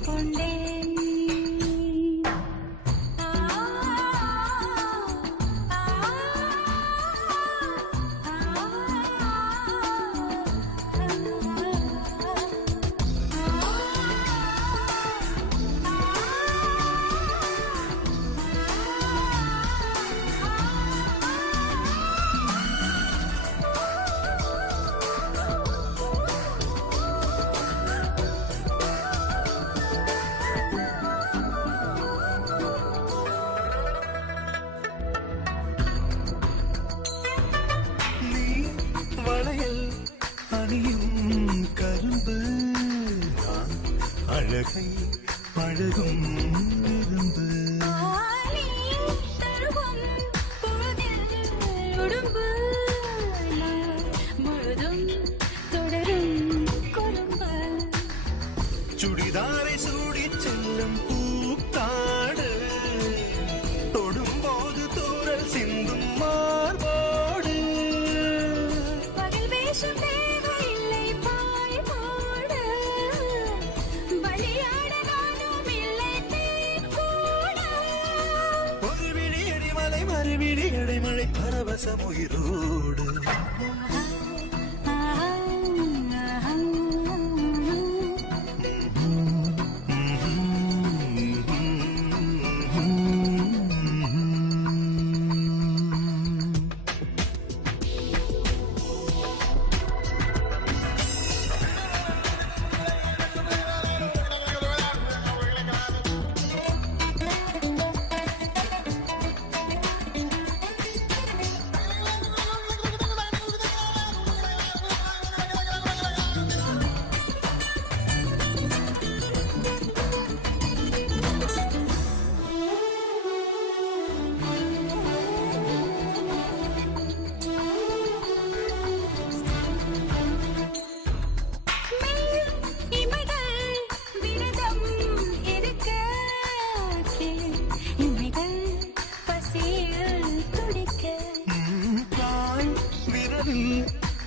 கொண்டேன். அணியும் கரும்பு அழகை பழகும் விரும்பு முழுதும் தொடரும் கொழும்பு சுடிதாரை சூடி செல்லும் பூக்காடு தொடும்போது தூரல் சிந்தும் மார்போடு பகல் வேஷம் தேவையில்லை பாய் போட பலியாட நானும் இல்லை தேன் கூட ஒரு விழி அடிமலை மறுவிழி அடைமழை பரவசம் உயிரோடு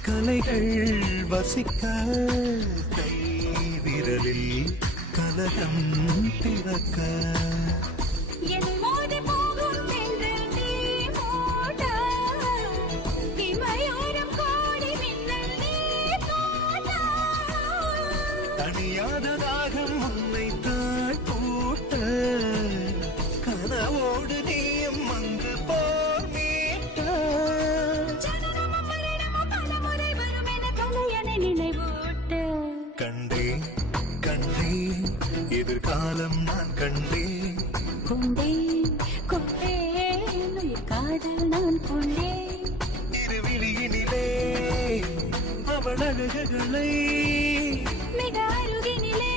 கலைகள் வசிக்க கை விரலில் கலகம் திறக்க தனியாத தாகம் உன்னை தாழ் கூட்ட கனவோடு நீயும் அங்கு போர் மீட்ட கண்டேன் கண்டேன் எதிர்காலம் நான் கண்டேன் கொண்டேன் கொண்டேன் காதல் நான் கொண்டேன் இருவிழியினிலே அவள் அழகுகளை மிக அருகினிலே